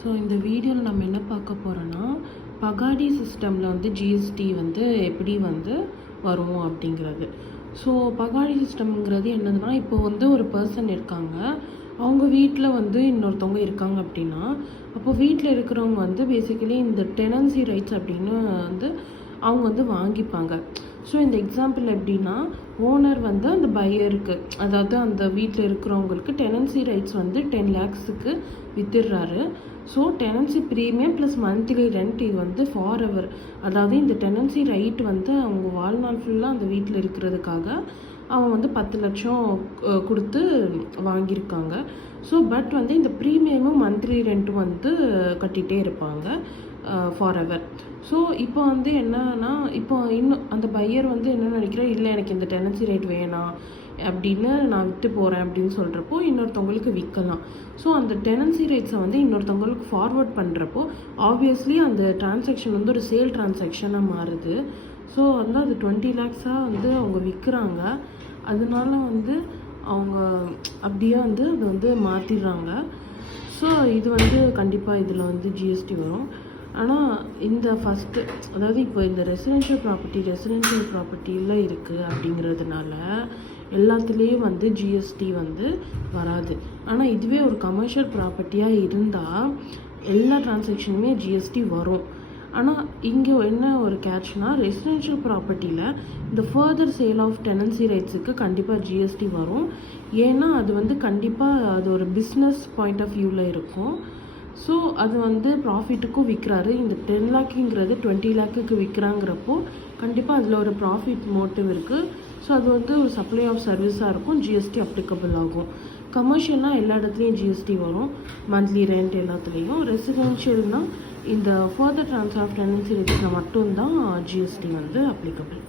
So இந்த வீடியோவில் நம்ம என்ன பார்க்க போகிறோன்னா, பகாடி சிஸ்டமில் வந்து ஜிஎஸ்டி வந்து எப்படி வந்து வரும் அப்படிங்கிறது. ஸோ பகாடி சிஸ்டம்ங்கிறது என்னதுன்னா, இப்போ வந்து ஒரு பர்சன் இருக்காங்க, அவங்க வீட்டில் வந்து இன்னொருத்தவங்க இருக்காங்க அப்படின்னா, அப்போ வீட்டில் இருக்கிறவங்க வந்து பேசிக்கலி இந்த டெனன்சி ரைட்ஸ் அப்படின்னு வந்து அவங்க வந்து வாங்கிப்பாங்க. ஸோ இந்த எக்ஸாம்பிள் எப்படின்னா, ஓனர் வந்து அந்த பையருக்கு, அதாவது அந்த வீட்டில் இருக்கிறவங்களுக்கு டெனன்சி ரைட்ஸ் வந்து 10 lakhs வித்துடுறாரு. So tenancy premium plus monthly rent இது வந்து ஃபார் எவர், அதாவது இந்த டெனன்சி ரைட் வந்து அவங்க வாழ்நாள் ஃபுல்லாக அந்த வீட்டில் இருக்கிறதுக்காக அவன் வந்து 10 லட்சம் கொடுத்து வாங்கியிருக்காங்க. ஸோ பட் வந்து இந்த ப்ரீமியமும் மந்த்லி ரெண்ட்டும் வந்து கட்டிகிட்டே இருப்பாங்க ஃபார் எவர். ஸோ இப்போ வந்து என்னன்னா, இப்போ இன்னும் அந்த பையர் வந்து என்ன நினைக்கிறேன், இல்லை எனக்கு இந்த டெனன்சி ரேட் வேணாம் அப்படின்னு நான் விட்டு போகிறேன் அப்படின்னு சொல்கிறப்போ இன்னொருத்தவங்களுக்கு விற்கலாம். ஸோ அந்த டெனன்சி ரேட்ஸை வந்து இன்னொருத்தவங்களுக்கு ஃபார்வர்ட் பண்ணுறப்போ ஆப்வியஸ்லி அந்த டிரான்சாக்ஷன் வந்து ஒரு சேல் டிரான்சாக்ஷனாக மாறுது. ஸோ வந்து அது 20 lakhs வந்து அவங்க விற்கிறாங்க. அதனால வந்து அவங்க அப்படியே வந்து அது வந்து மாற்றிடுறாங்க. ஸோ இது வந்து கண்டிப்பாக இதில் வந்து ஜிஎஸ்டி வரும். ஆனால் இந்த ஃபஸ்ட்டு, அதாவது இப்போ இந்த ரெசிடென்ஷியல் ப்ராப்பர்ட்டியில் இருக்குது அப்படிங்கிறதுனால எல்லாத்துலேயும் வந்து ஜிஎஸ்டி வந்து வராது. ஆனால் இதுவே ஒரு கமர்ஷியல் ப்ராப்பர்ட்டியாக இருந்தால் எல்லா டிரான்சாக்ஷனுமே ஜிஎஸ்டி வரும். ஆனால் இங்கே என்ன ஒரு கேட்ச்னா, ரெசிடென்ஷியல் ப்ராப்பர்ட்டியில் இந்த ஃபர்தர் சேல் ஆஃப் டெனன்சி ரைட்ஸுக்கு கண்டிப்பாக ஜிஎஸ்டி வரும். ஏன்னா அது வந்து கண்டிப்பாக அது ஒரு பிஸ்னஸ் பாயிண்ட் ஆஃப் வியூவில் இருக்கும். ஸோ அது வந்து ப்ராஃபிட்டுக்கும் விற்கிறாரு. இந்த 10 lakhங்கிறது 20 lakhக்கு விற்கிறாங்கிறப்போ கண்டிப்பாக அதில் ஒரு ப்ராஃபிட் மோட்டிவ் இருக்குது. ஸோ அது வந்து ஒரு சப்ளை ஆஃப் சர்வீஸாக இருக்கும், ஜிஎஸ்டி அப்ளிகபிள் ஆகும். கமர்ஷியல்னால் எல்லா இடத்துலையும் ஜிஎஸ்டி வரும், மந்த்லி ரெண்ட் எல்லாத்துலேயும். ரெசிடென்ஷியல்னால் இந்த ஃபர்தர் ட்ரான்ஸ்ஃபர் ஆஃப் டெனன்சி ரேட்ஸில் மட்டும்தான் ஜிஎஸ்டி வந்து அப்ளிகபிள்.